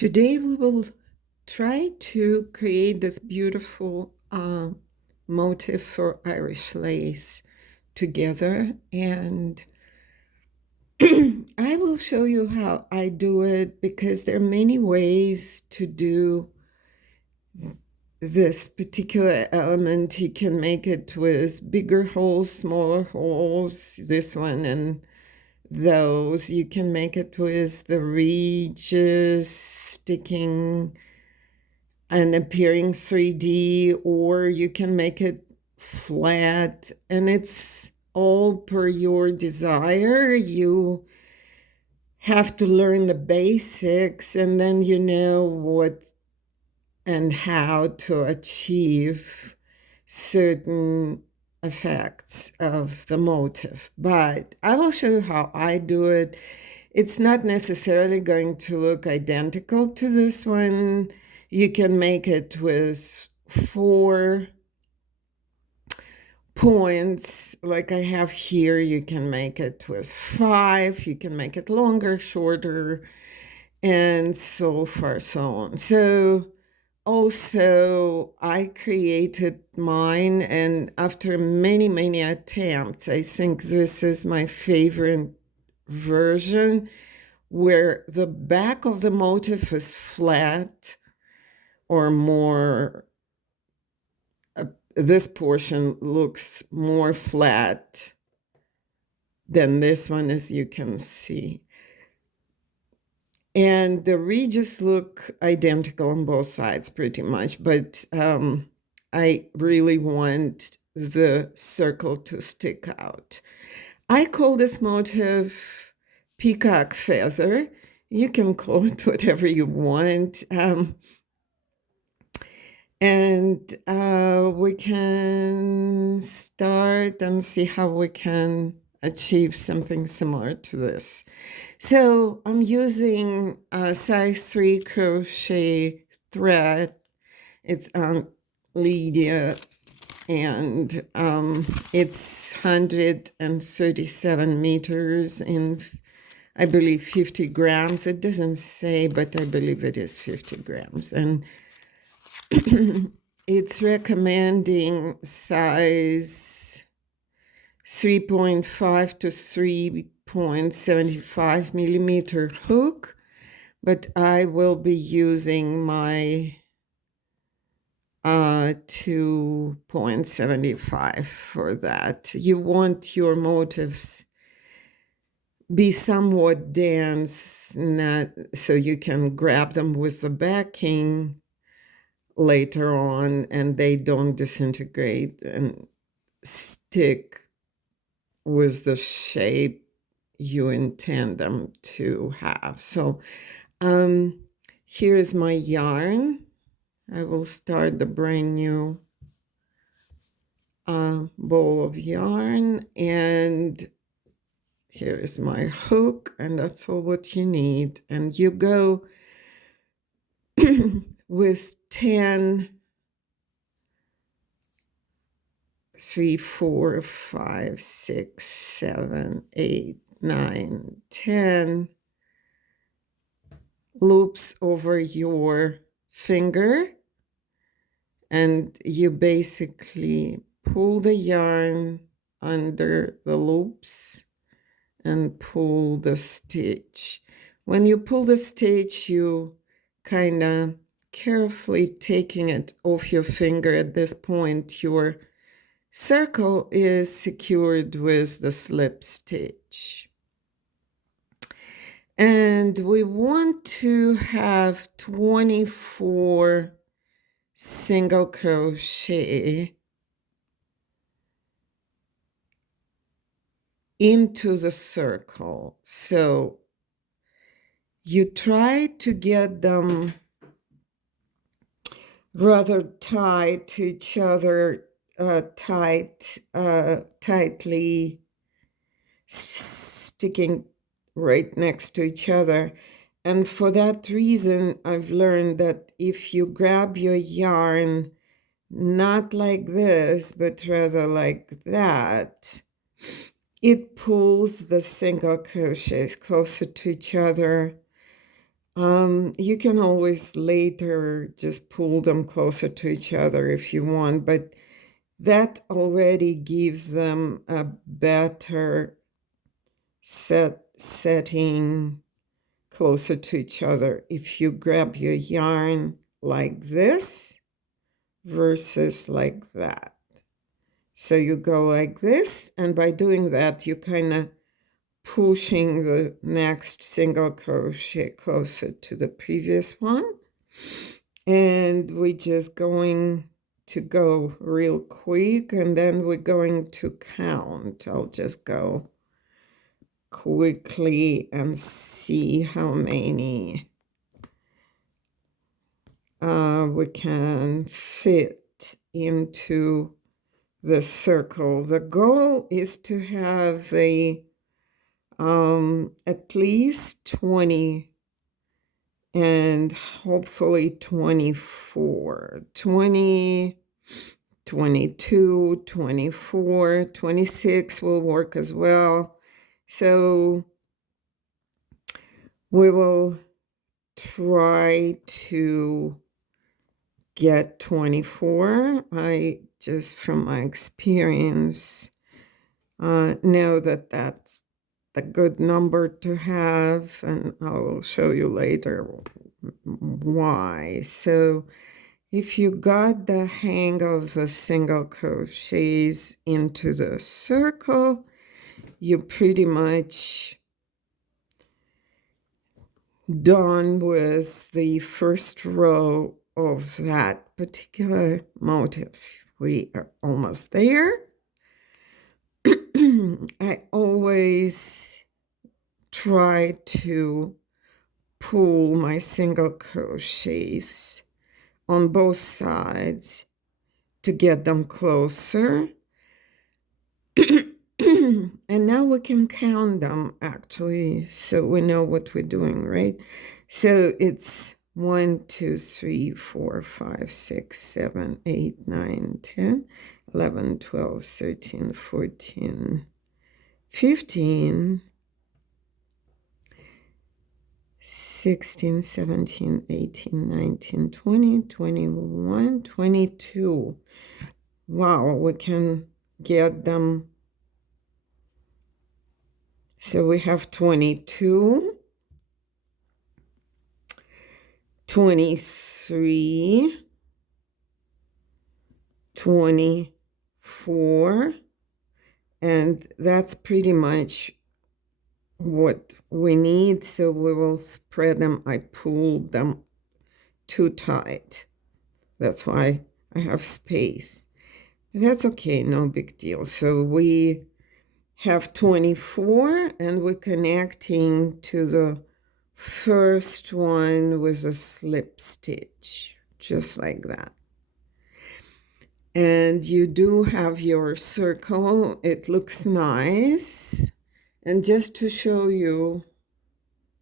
Today we will try to create this beautiful motif for Irish lace together, and I will show you how I do it because there are many ways to do this particular element. You can make it with bigger holes, smaller holes, this one and those. You can make it with the ridges sticking and appearing 3D, or you can make it flat, and it's all per your desire. You have to learn the basics, and then you know what and how to achieve certain effects of the motif. But I will show you how I do it. It's not necessarily going to look identical to this one. You can make it with 4 points like I have here. You can make it with 5. You can make it longer, shorter, and so far, so on. So also, I created mine, and after many, many attempts, I think this is my favorite version, where the back of the motif is flat or more, this portion looks more flat than this one, as you can see. And the ridges look identical on both sides pretty much, but I really want the circle to stick out. I call this motif peacock feather. You can call it whatever you want. And we can start and see how we can achieve something similar to this. So I'm using a size 3 crochet thread. It's Lydia, and it's 137 meters in, I believe, 50 grams. It doesn't say, but I believe it is 50 grams. And it's recommending size 3.5 to 3.75 millimeter hook, but I will be using my 2.75 for that. You want your motifs be somewhat dense, not so you can grab them with the backing later on and they don't disintegrate and stick with the shape you intend them to have. So here is my yarn. I will start the brand new bowl of yarn, and here is my hook, and that's all what you need. And you go with 10, 3, 4, 5, 6, 7, 8, 9, 10 loops over your finger, and you basically pull the yarn under the loops and pull the stitch. When you pull the stitch, you kind of carefully taking it off your finger. At this point, your circle is secured with the slip stitch. And we want to have 24 single crochet into the circle. So you try to get them rather tight to each other, tightly sticking right next to each other. And for that reason, I've learned that if you grab your yarn not like this, but rather like that, it pulls the single crochets closer to each other. You can always later just pull them closer to each other if you want, but that already gives them a better setting closer to each other. If you grab your yarn like this versus like that. So you go like this, and by doing that, you kind of pushing the next single crochet closer to the previous one. And we're just going to go real quick, and then we're going to count. I'll just go quickly and see how many we can fit into the circle. The goal is to have at least 20 and hopefully 24, 20, 22, 24, 26 will work as well. So we will try to get 24. I just from my experience know that that's the good number to have, and I will show you later why. So if you got the hang of the single crochets into the circle, you pretty much done with the first row of that particular motif. We are almost there. I always try to pull my single crochets on both sides to get them closer. And now we can count them, actually, so we know what we're doing, right? So it's 1, 2, 3, 4, 5, 6, 7, 8, 9, 10, 11, 12, 13, 14, 15, 16, 17, 18, 19, 20, 21, 22. Wow, we can get them. So we have 22, 23, 24, and that's pretty much what we need. So we will spread them. I pulled them too tight. That's why I have space. That's okay, no big deal. So we have 24, and we're connecting to the first one with a slip stitch, just like that. And you do have your circle. It looks nice. And just to show you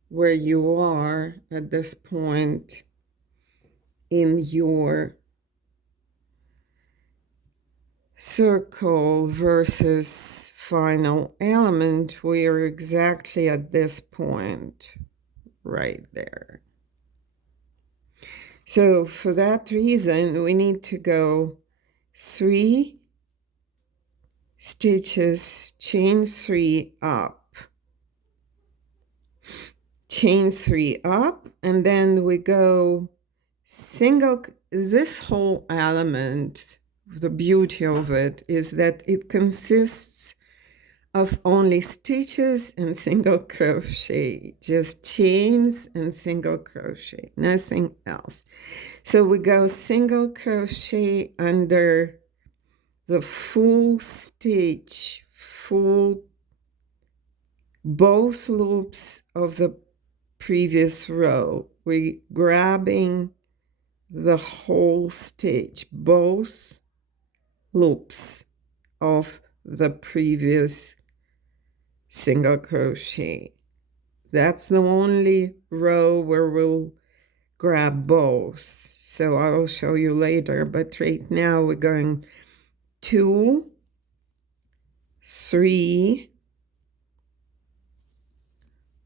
where you are at this point in your circle versus final element, we are exactly at this point right there. So for that reason, we need to go 3 stitches, chain 3 up, chain 3 up, and then we go single. This whole element, the beauty of it is that it consists of only stitches and single crochet, just chains and single crochet, nothing else. So we go single crochet under the full stitch, both loops of the previous row. We're grabbing the whole stitch, both loops of the previous single crochet. That's the only row where we'll grab both. So I will show you later, but right now we're going 2, 3,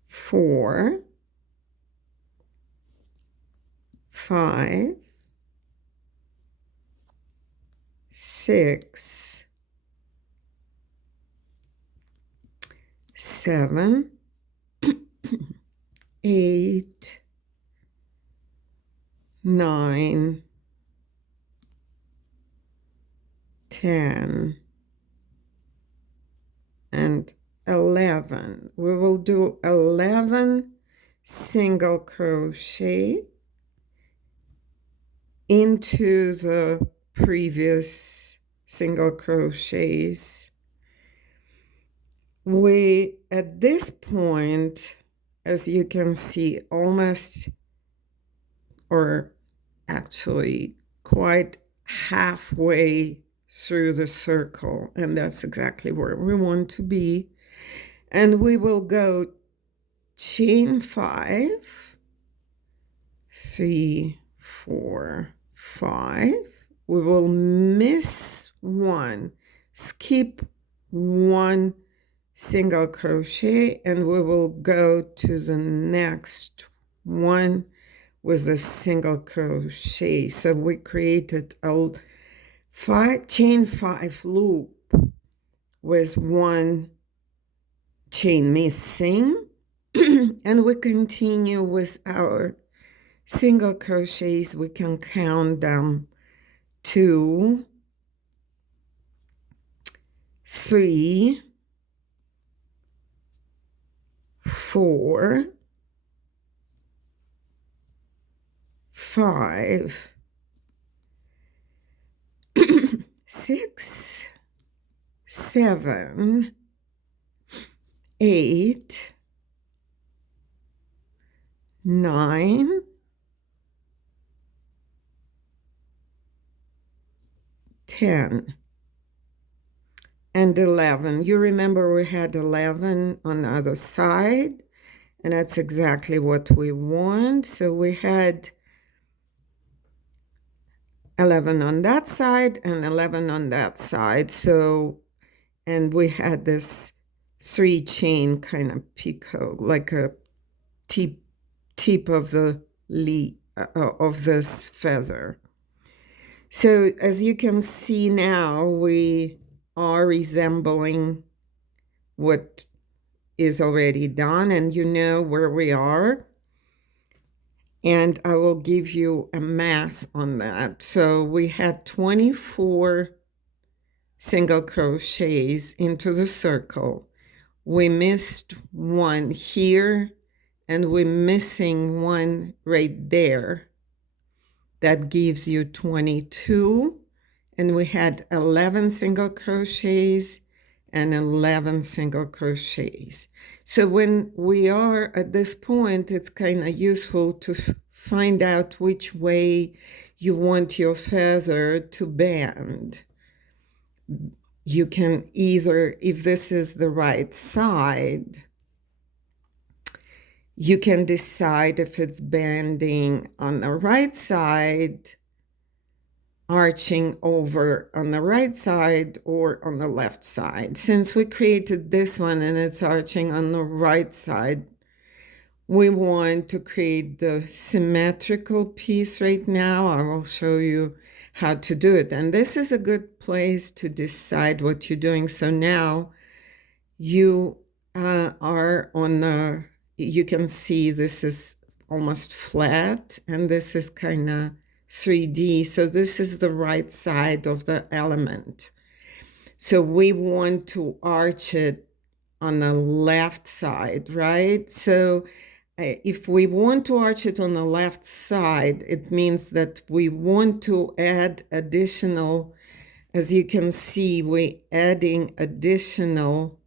4, 5, 6, 7, 8, 9, 10, and 11. We will do 11 single crochet into the previous single crochets. We, at this point, as you can see, almost, or actually quite halfway through the circle, and that's exactly where we want to be. And we will go chain 5, 3, 4, 5. We will miss one, skip one single crochet, and we will go to the next one with a single crochet. So we created a chain 5 loop with one chain missing. And we continue with our single crochets. We can count them: 2, 3, 4, 5, 6, 7, 8, 9, 10, and 11. You remember we had 11 on the other side, and that's exactly what we want. So we had 11 on that side and 11 on that side. So, and we had this 3 chain kind of peacock, like a tip of the leaf of this feather. So as you can see now, we are resembling what is already done, and you know where we are. And I will give you a mass on that. So we had 24 single crochets into the circle. We missed one here, and we're missing one right there. That gives you 22. And we had 11 single crochets and 11 single crochets. So when we are at this point, it's kind of useful to find out which way you want your feather to bend. You can either, if this is the right side, you can decide if it's bending on the right side, arching over on the right side, or on the left side. Since we created this one and it's arching on the right side, we want to create the symmetrical piece right now. I will show you how to do it. And this is a good place to decide what you're doing. So now you are on the, you can see this is almost flat, and this is kind of 3D. So this is the right side of the element. So we want to arch it on the left side, right? So if we want to arch it on the left side, it means that we want to add additional, as you can see, we're adding additional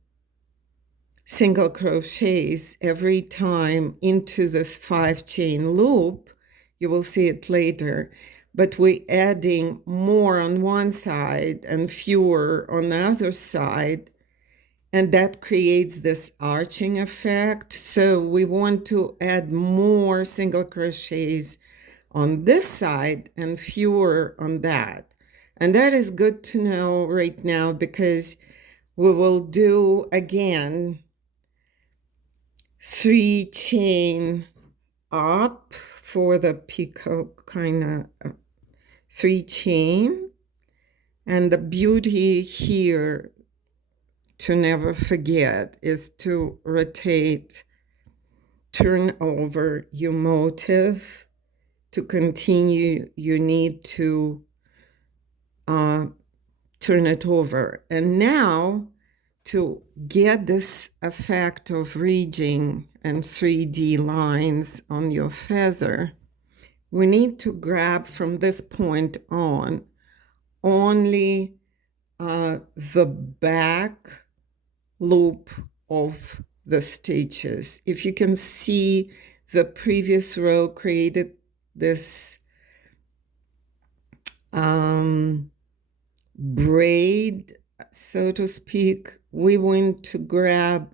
single crochets every time into this 5 chain loop. You will see it later, but we're adding more on one side and fewer on the other side, and that creates this arching effect. So we want to add more single crochets on this side and fewer on that. And that is good to know right now, because we will do again 3 chain up for the peacock kind of 3 chain. And the beauty here, to never forget, is to rotate, turn over your motive. To continue, you need to turn it over. And now, to get this effect of ridging and 3D lines on your feather, we need to grab from this point on only the back loop of the stitches. If you can see, the previous row created this braid, so to speak. We want to grab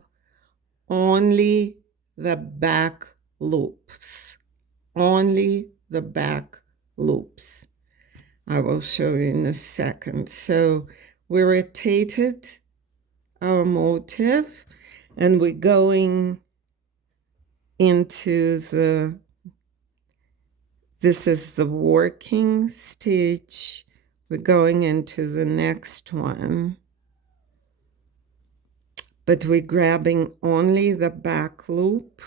only the back loops, only the back loops. I will show you in a second. So we rotated our motif, and we're going into this is the working stitch. We're going into the next one, but we're grabbing only the back loop,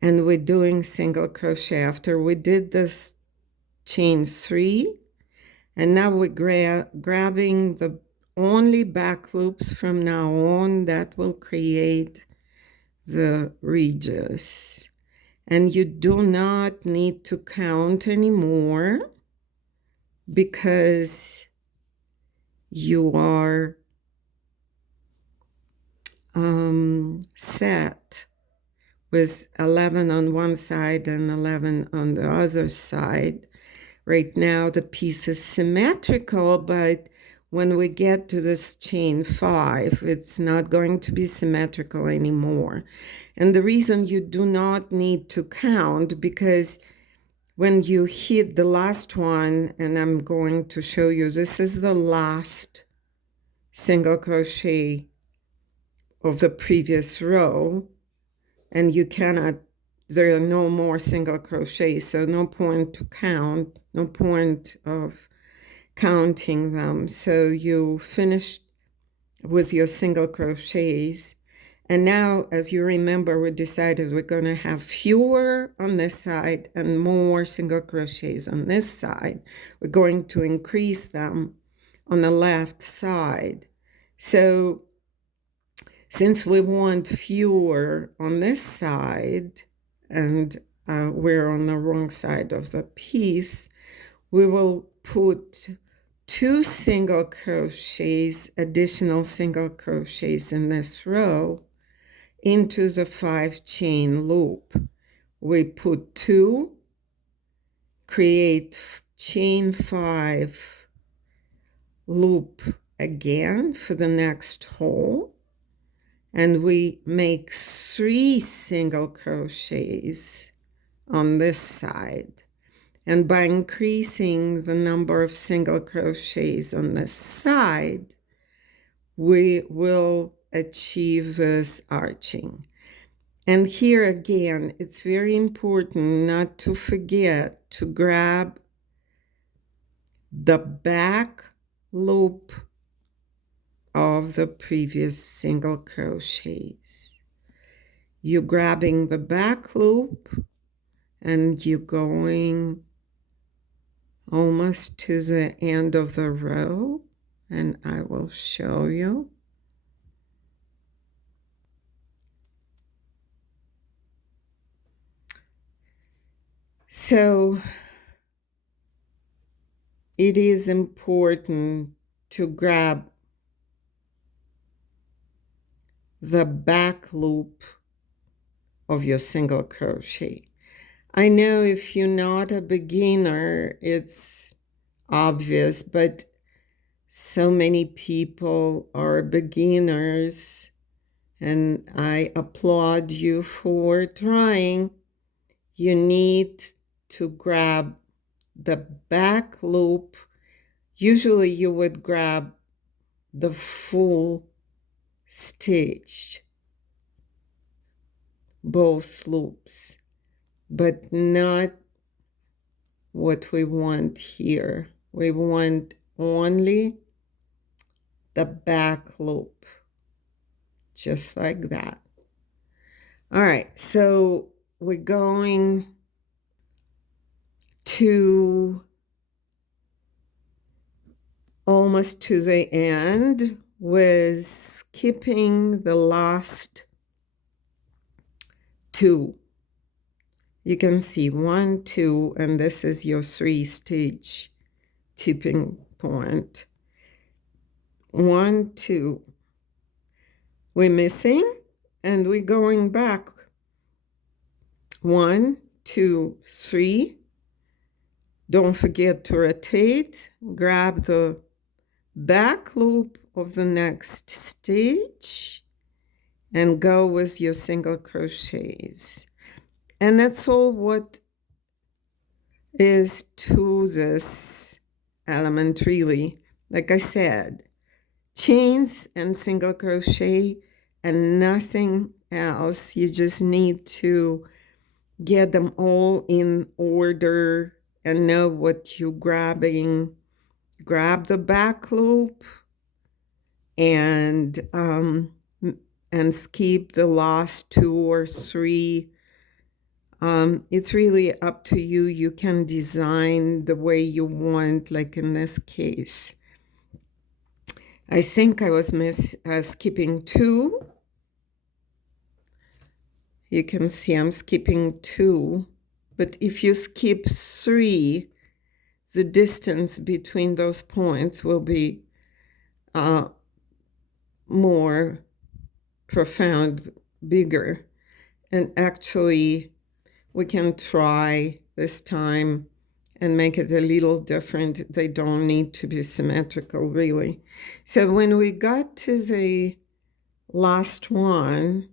and we're doing single crochet after we did this chain 3, and now we're grabbing the only back loops from now on. That will create the ridges, and you do not need to count anymore because you are set with 11 on one side and 11 on the other side. Right now the piece is symmetrical, but when we get to this chain 5, it's not going to be symmetrical anymore. And the reason you do not need to count, because when you hit the last one, and I'm going to show you, this is the last single crochet of the previous row, and you cannot, there are no more single crochets, so no point to count, no point of counting them. So you finished with your single crochets, and now, as you remember, we decided we're going to have fewer on this side and more single crochets on this side. We're going to increase them on the left side. So since we want fewer on this side, and we're on the wrong side of the piece, we will put 2 single crochets, additional single crochets in this row into the 5 chain loop. We put 2, create chain 5 loop again for the next hole, and we make 3 single crochets on this side. And by increasing the number of single crochets on this side, we will achieve this arching. And here again, it's very important not to forget to grab the back loop of the previous single crochets. You're grabbing the back loop and you're going almost to the end of the row, and I will show you. So it is important to grab the back loop of your single crochet. I know if you're not a beginner, it's obvious, but so many people are beginners, and I applaud you for trying. You need to grab the back loop. Usually you would grab the full stitch, both loops. but not what we want here. We want only the back loop, just like that. All right, so we're going to almost to the end with skipping the last two. You can see 1, 2, and this is your 3-stage tipping point. 1, 2. We're missing, and we're going back. 1, 2, 3. Don't forget to rotate. Grab the back loop of the next stage and go with your single crochets. And that's all what is to this element, really. Like I said, chains and single crochet and nothing else. You just need to get them all in order and know what you're grabbing. Grab the back loop and skip the last 2 or 3. It's really up to you. You can design the way you want, like in this case. I think I was skipping 2. You can see I'm skipping 2. But if you skip 3, the distance between those points will be more profound, bigger. And actually, we can try this time and make it a little different. They don't need to be symmetrical, really. So when we got to the last one,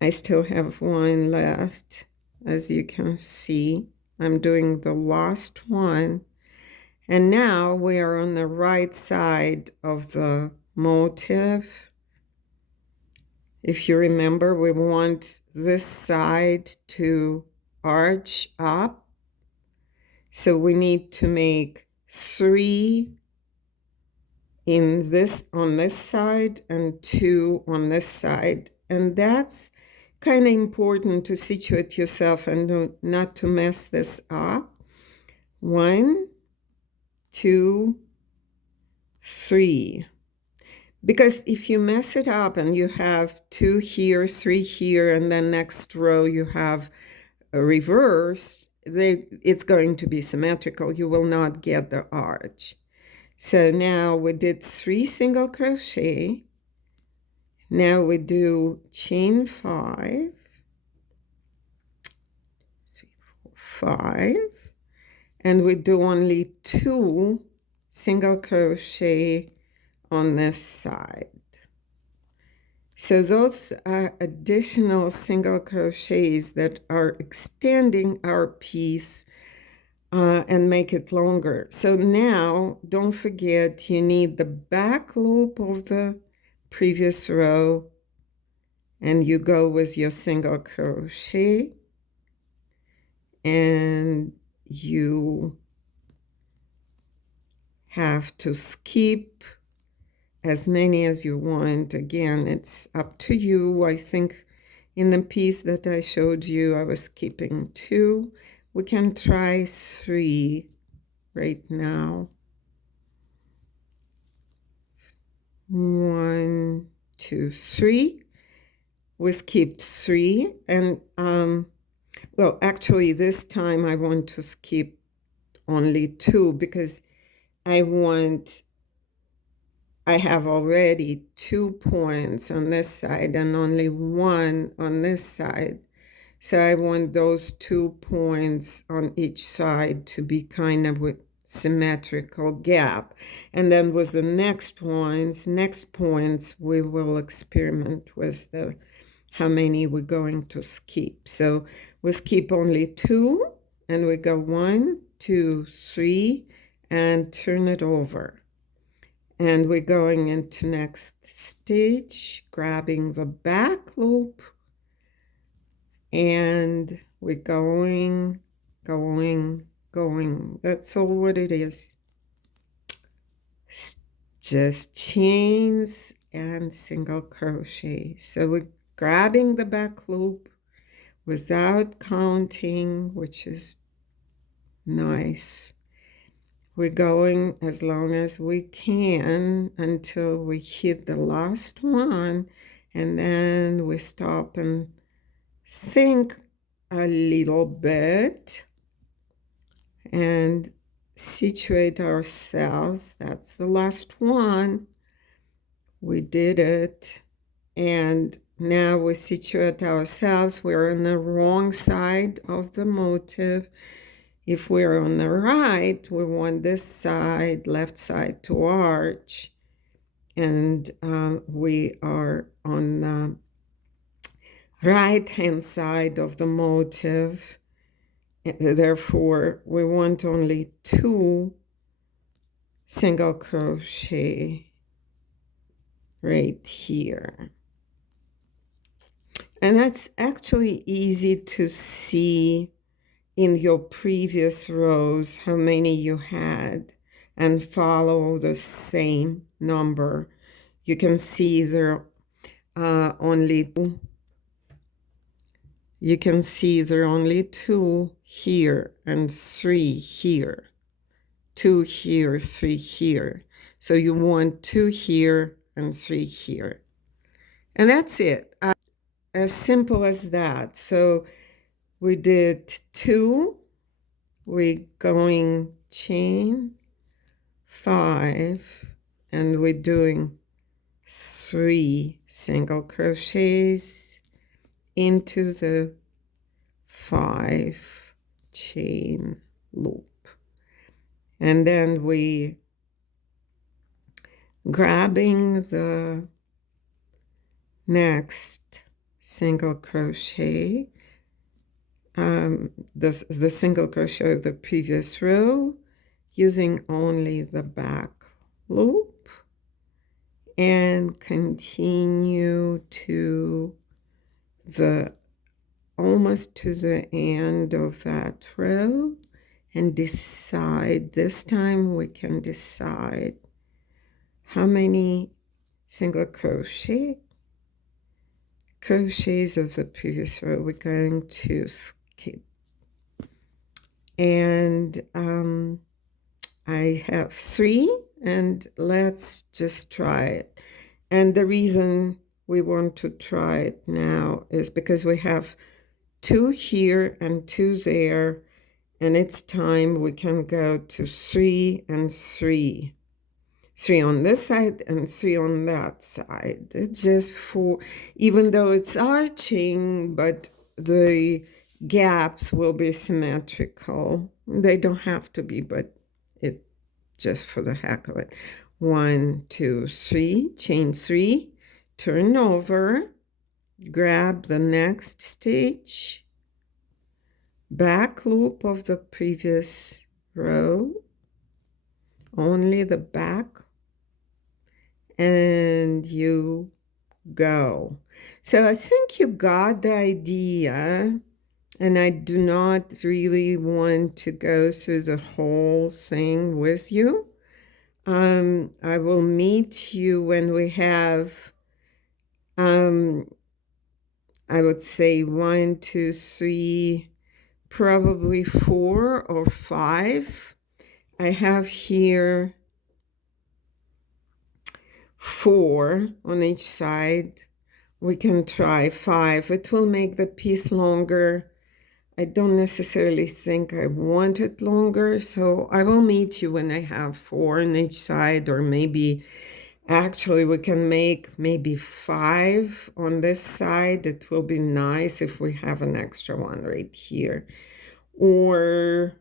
I still have one left. As you can see, I'm doing the last one. And now we are on the right side of the motif. If you remember, we want this side to arch up. So we need to make 3 on this side and 2 on this side. And that's kind of important to situate yourself and not to mess this up. 1, 2, 3. Because if you mess it up and you have 2 here, 3 here, and then next row you have a reverse, it's going to be symmetrical. You will not get the arch. So now we did 3 single crochet. Now we do chain 5, 3, 4, 5, and we do only 2 single crochet on this side. So those are additional single crochets that are extending our piece and make it longer. So now, don't forget, you need the back loop of the previous row, and you go with your single crochet, and you have to skip as many as you want. Again, it's up to you. I think in the piece that I showed you, I was skipping 2. We can try 3 right now. 1, 2, 3. We skipped 3. And, well, actually, this time I want to skip only 2 because I have already 2 points on this side and only 1 on this side. So I want those 2 points on each side to be kind of with symmetrical gap. And then with the next points, we will experiment with how many we're going to skip. So we skip only 2, and we go 1, 2, 3, and turn it over. And we're going into next stage, grabbing the back loop and we're going. That's all what it is. Just chains and single crochet. So we're grabbing the back loop without counting, which is nice. We're going as long as we can until we hit the last one, and then we stop and think a little bit and situate ourselves. That's the last one. We did it. And now we situate ourselves. We're on the wrong side of the motif. If we're on the right, we want this side, left side, to arch. And we are on the right-hand side of the motif. Therefore, we want only 2 single crochet right here. And that's actually easy to see in your previous rows how many you had and follow the same number. You can see there are only 2. You can see there are only 2 here and 3 here. 2 here, 3 here. So you want 2 here and 3 here. And that's it. As simple as that. So we did 2. We're going chain 5, and we're doing 3 single crochets into the 5 chain loop. And then we grabbing the next single crochet, the single crochet of the previous row, using only the back loop, and continue to the almost to the end of that row, and decide, this time we can decide how many single crochets of the previous row we're going to skip. And I have 3, and let's just try it. And the reason we want to try it now is because we have 2 here and 2 there, and it's time we can go to 3 and 3. 3 on this side and 3 on that side. It's just for, even though it's arching, but the gaps will be symmetrical. They don't have to be, but it just for the heck of it. 1, 2, 3, chain 3, turn over, grab the next stitch, back loop of the previous row, only the back, and you go. So I think you got the idea, and I do not really want to go through the whole thing with you. I will meet you when we have, I would say 1, 2, 3, probably 4 or 5. I have here 4 on each side. We can try 5. It will make the piece longer. I don't necessarily think I want it longer, so I will meet you when I have 4 on each side, or maybe actually we can make maybe 5 on this side. It will be nice if we have an extra one right here. Or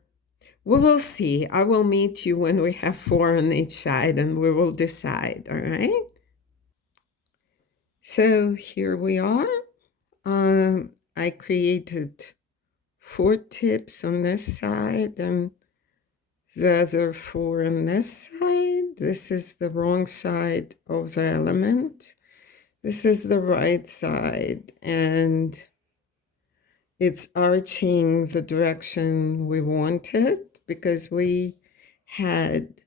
we will see. I will meet you when we have 4 on each side, and we will decide, all right? So here we are. I created 4 tips on this side and the other 4 on this side. This is the wrong side of the element. This is the right side. And it's arching the direction we wanted, because we had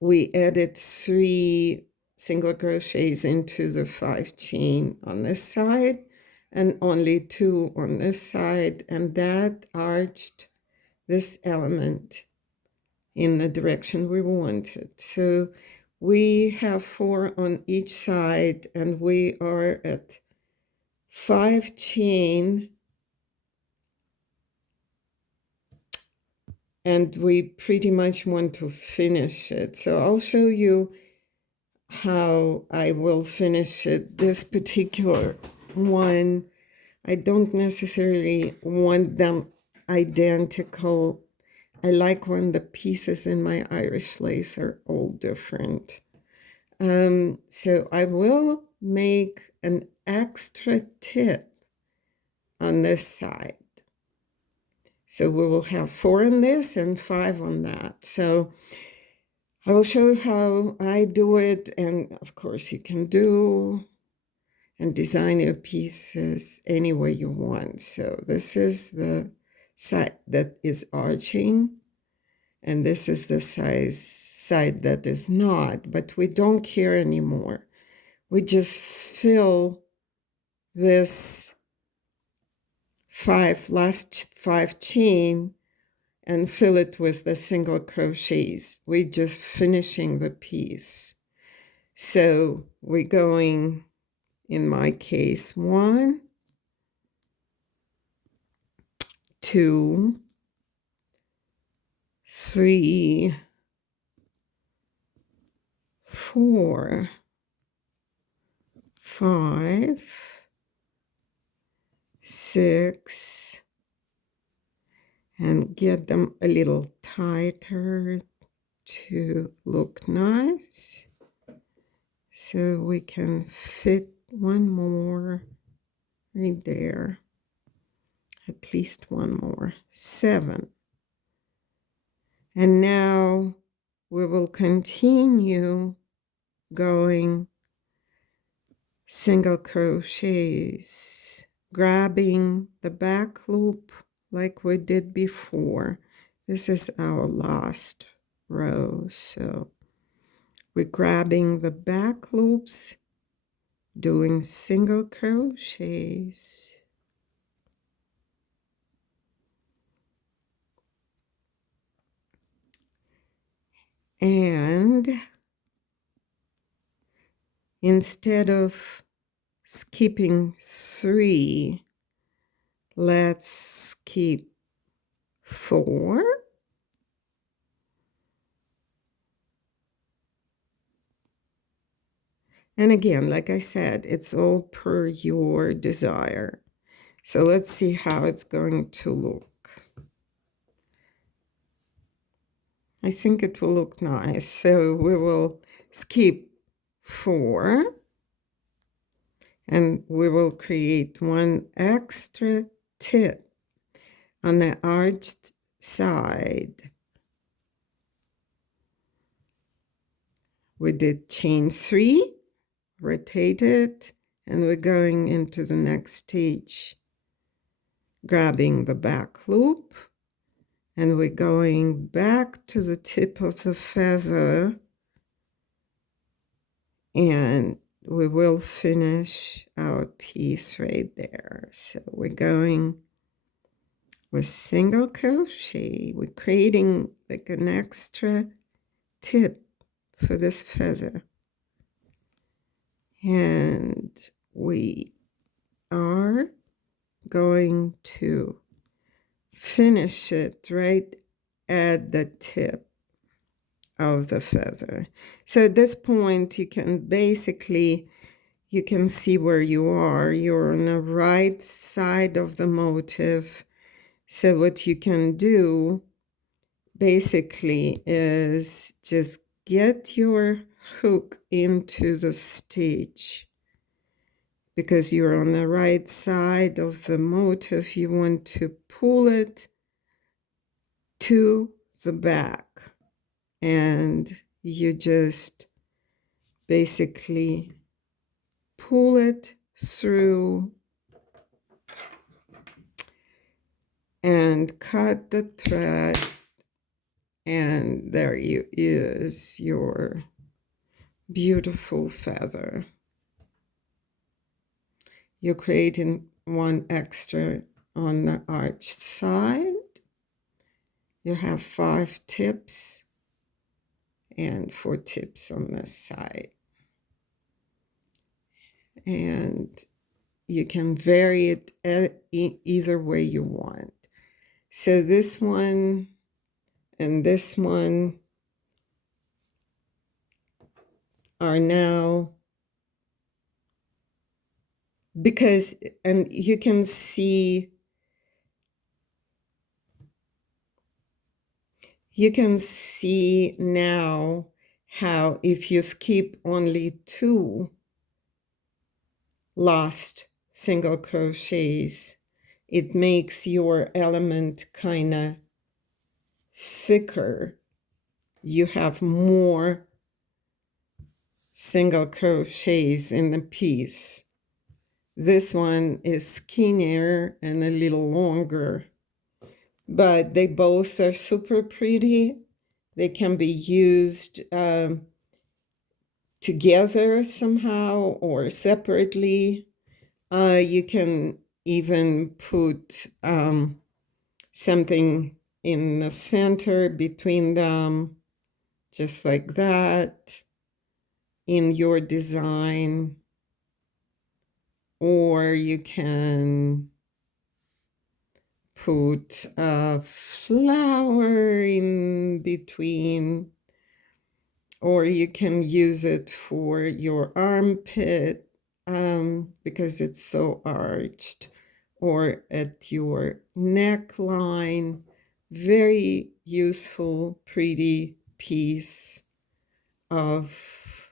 we added 3 single crochets into the 5 chain on this side and only 2 on this side, and that arched this element in the direction we wanted. So we have 4 on each side, and we are at 5 chain, and we pretty much want to finish it. So I'll show you how I will finish it. This particular one, I don't necessarily want them identical. I like when the pieces in my Irish lace are all different. So I will make an extra tip on this side. So we will have 4 on this and 5 on that. So I will show you how I do it. And of course you can do and design your pieces any way you want. So this is the side that is arching, and this is the side that is not, but we don't care anymore. We just fill this last 5 chain and fill it with the single crochets. We're just finishing the piece. So we're going, in my case, 1, 2, 3, 4, 5, 6, and get them a little tighter to look nice. So we can fit one more right there, at least one more, 7. And now we will continue going single crochets, grabbing the back loop like we did before. This is our last row, so we're grabbing the back loops, doing single crochets. And instead of skipping 3, let's skip 4. And again, like I said, it's all per your desire. So let's see how it's going to look. I think it will look nice. So we will skip 4. And we will create 1 extra tip on the arched side. We did chain 3, rotate it, and we're going into the next stage, grabbing the back loop, and we're going back to the tip of the feather, and we will finish our piece right there. So we're going with single crochet. We're creating like an extra tip for this feather, and we are going to finish it right at the tip of the feather. So at this point you can basically, you can see where you are. You're on the right side of the motif. So what you can do basically is just get your hook into the stitch, because you're on the right side of the motif. You want to pull it to the back, and you just basically pull it through and cut the thread, and there is your beautiful feather. You're creating one extra on the arched side. You have 5 tips and 4 tips on this side. And you can vary it either way you want. So this one and this one are now, because, and you can see now how if you skip only 2 last single crochets, it makes your element kind of thicker. You have more single crochets in the piece. This one is skinnier and a little longer, but they both are super pretty. They can be used together somehow or separately. You can even put something in the center between them, just like that, in your design. Or you can put a flower in between, or you can use it for your armpit because it's so arched, or at your neckline. Very useful, pretty piece of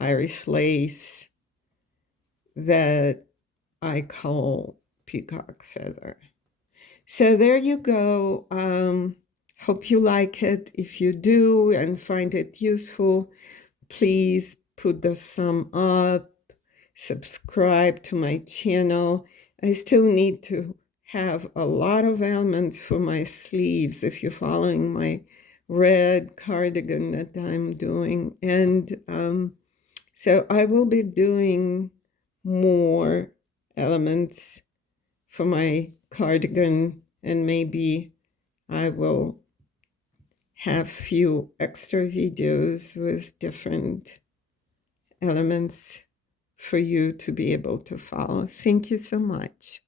Irish lace that I call peacock feather. So there you go. Hope you like it. If you do and find it useful, please put the thumb up, subscribe to my channel. I still need to have a lot of elements for my sleeves if you're following my red cardigan that I'm doing. And so I will be doing more elements for my cardigan, and maybe I will have few extra videos with different elements for you to be able to follow. Thank you so much.